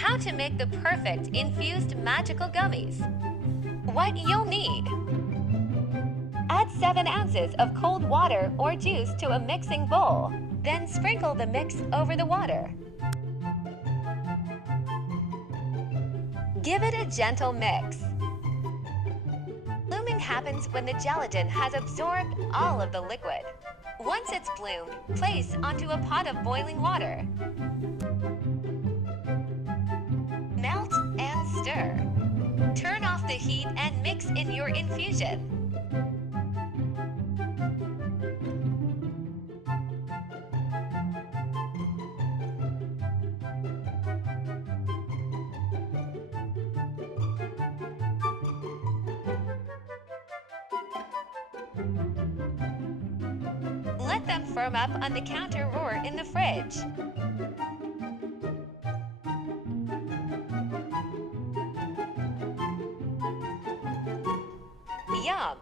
How to make the perfect infused magical gummies. What you'll need: add 7 ounces of cold water or juice to a mixing bowl. Then sprinkle the mix over the water. Give it a gentle mix. Blooming happens when the gelatin has absorbed all of the liquid. Once it's bloomed, place onto a pot of boiling water. Melt and stir. Turn off the heat and mix in your infusion. Let them firm up on the counter or in the fridge. Yum!